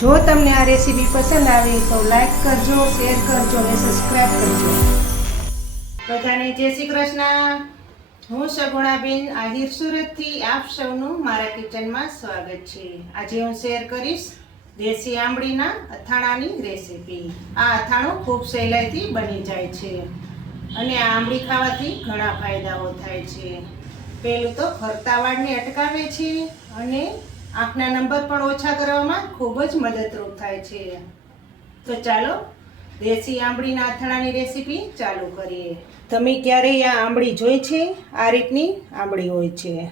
જો તમને આ રેસીપી પસંદ આવે તો લાઈક કરજો, શેર કરજો અને સબસ્ક્રાઈબ કરજો. બધાને જય શ્રી કૃષ્ણ. હું સગુણાબેન આહિર સુરતથી આપ સૌનું મારા કિચનમાં સ્વાગત છે. આજે હું શેર કરીશ દેશી આંબળીના અથાણાની રેસીપી. આ અથાણું ખૂબ સહેલાઈથી બની જાય છે અને આ આંબળી ખાવાથી ઘણા ફાયદાઓ થાય છે. પહેલું તો ફરતા વાળને અટકાવે છે અને આંખના નંબર પણ ઓછા કરવામાં ખૂબ જ મદદરૂપ થાય છે. તો ચાલો, દેશી આંબળીના અથાણાની રેસીપી ચાલુ કરીએ. તમે ક્યારેય આ આંબળી જોઈ છે? આ રીતની આંબળી હોય છે.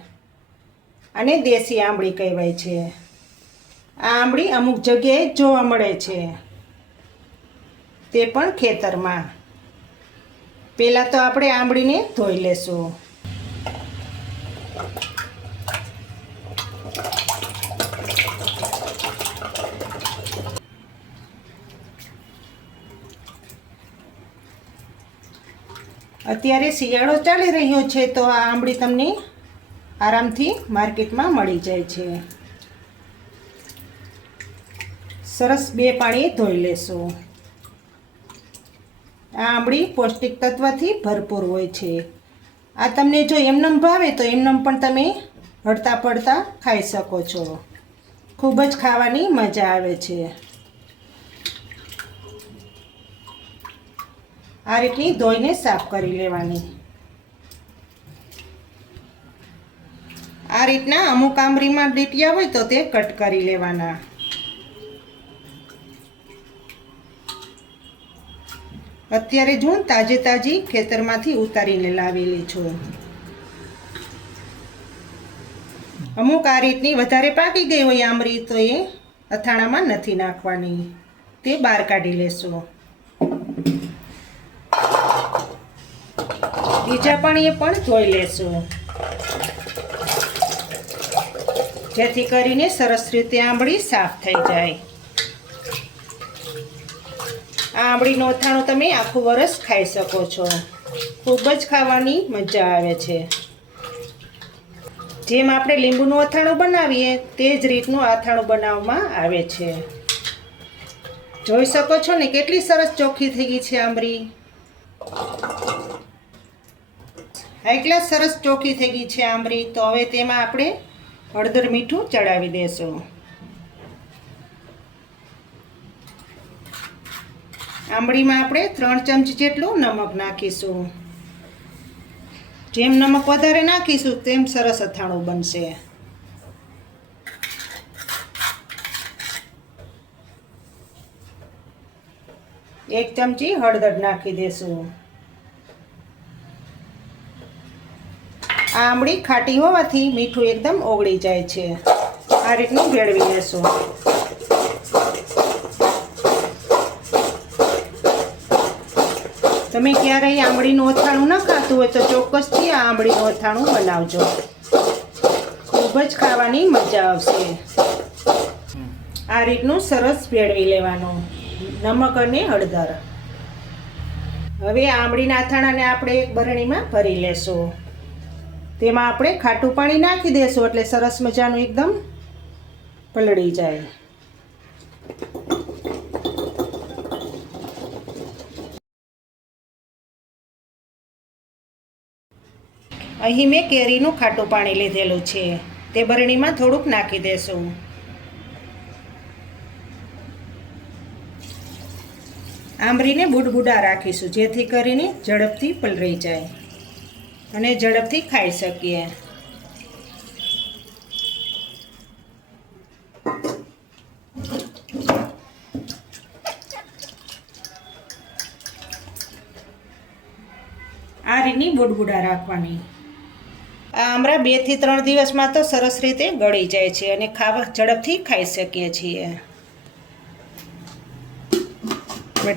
અને દેશી આંબળી કહેવાય છે. આ આંબળી અમુક જગ્યાએ જોવા મળે છે. તે પણ ખેતરમાં. પહેલાં તો આપણે આંબળીને ધોઈ લેશું. અત્યારે શિયાળો ચાલી રહ્યો છે તો આ આંબળી તમને આરામથી માર્કેટમાં મળી જાય છે. સરસ બે પાણી ધોઈ લેશું. આ આંબળી પૌષ્ટિક તત્વથી ભરપૂર હોય છે. આ તમને જો એમનમ ભાવે તો એમનમ પણ તમે હળતા પડતા ખાઈ શકો છો. ખૂબ જ ખાવાની મજા આવે છે. આ રીતની ધોઈને સાફ કરી લેવાની. આ રીતના અમુક આંબરીમાં ડીટિયા હોય તો તે કટ કરી લેવાના. અત્યારે જો તાજે તાજી ખેતરમાંથી ઉતારીને લાવેલી છું. અમુક આ રીતની વધારે પાકી ગઈ હોય આંબરી તો એ અથાણામાં નથી નાખવાની. તે બહાર કાઢી લેશું. બીજા પાણીએ પણ ધોઈ લેશું. જેથી કરીને સરસ રીતે આંબળી સાફ થઈ જાય. આ આંબળીનું અથાણું તમે આખું વરસ ખાઈ શકો છો. ખૂબ જ ખાવાની મજા આવે છે. જેમ આપણે લીંબુનું અથાણું બનાવીએ, તે જ રીતનું અથાણું બનાવવામાં આવે છે. જોઈ શકો છો ને કેટલી સરસ ચોખ્ખી થઈ ગઈ છે આંબળી. એકલા સરસ ચોખ્ખી થઈ ગઈ છે આમરી. તો હવે તેમાં આપણે હળદર મીઠું ચડાવી દેશું. આંબળીમાં આપણે ત્રણ ચમચી જેટલું નમક નાખીશું. જેમ નમક વધારે નાખીશું, તેમ સરસ અથાણું બનશે. એક ચમચી હળદર નાખી દેશું. આ આંબળી ખાટી હોવાથી મીઠું એકદમ ઓગળી જાય છે. આ રીતનું ભેળવી લેશું. તમે ક્યારેય આંબળીનું અથાણું ન ખાતું હોય તો ચોક્કસથી આ આંબળીનું અથાણું બનાવજો. ખૂબ જ ખાવાની મજા આવશે. આ રીતનું સરસ ભેળવી લેવાનું. નમક અને હળદર. હવે આંબળીના અથાણાને આપણે એક બરણીમાં ભરી લેશું. તેમાં આપણે ખાટું પાણી નાખી દેશું એટલે સરસ મજાનું એકદમ પલળી જાય. અહીં મેં કેરીનું ખાટું પાણી લીધેલું છે. તે બરણીમાં થોડુંક નાખી દેશું. આંબરીને બુડબુડા રાખીશું જેથી કરીને ઝડપથી પલળી જાય. અને ઝડપથી ખાઈ શકીએ. આ રીતની બુડબુડા રાખવાની. આ આમરા બેથી ત્રણ દિવસમાં તો સરસ રીતે ગળી જાય છે અને ખાવા ઝડપથી ખાઈ શકીએ છીએ.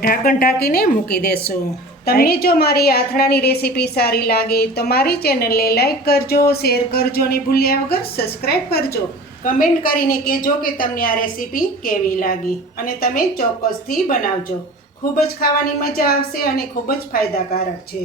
ઢાંકણ ઢાંકીને મૂકી દેશું. તમને જો મારી આથણાની રેસીપી સારી લાગે તો મારી ચેનલને લાઈક કરજો શેર કરજો અને ભૂલ્યા વગર સબસ્ક્રાઈબ કરજો. કમેન્ટ કરીને કહેજો કે તમને આ રેસીપી કેવી લાગી અને તમે ચોક્કસથી બનાવજો. ખૂબ જ ખાવાની મજા આવશે અને ખૂબ જ ફાયદાકારક છે.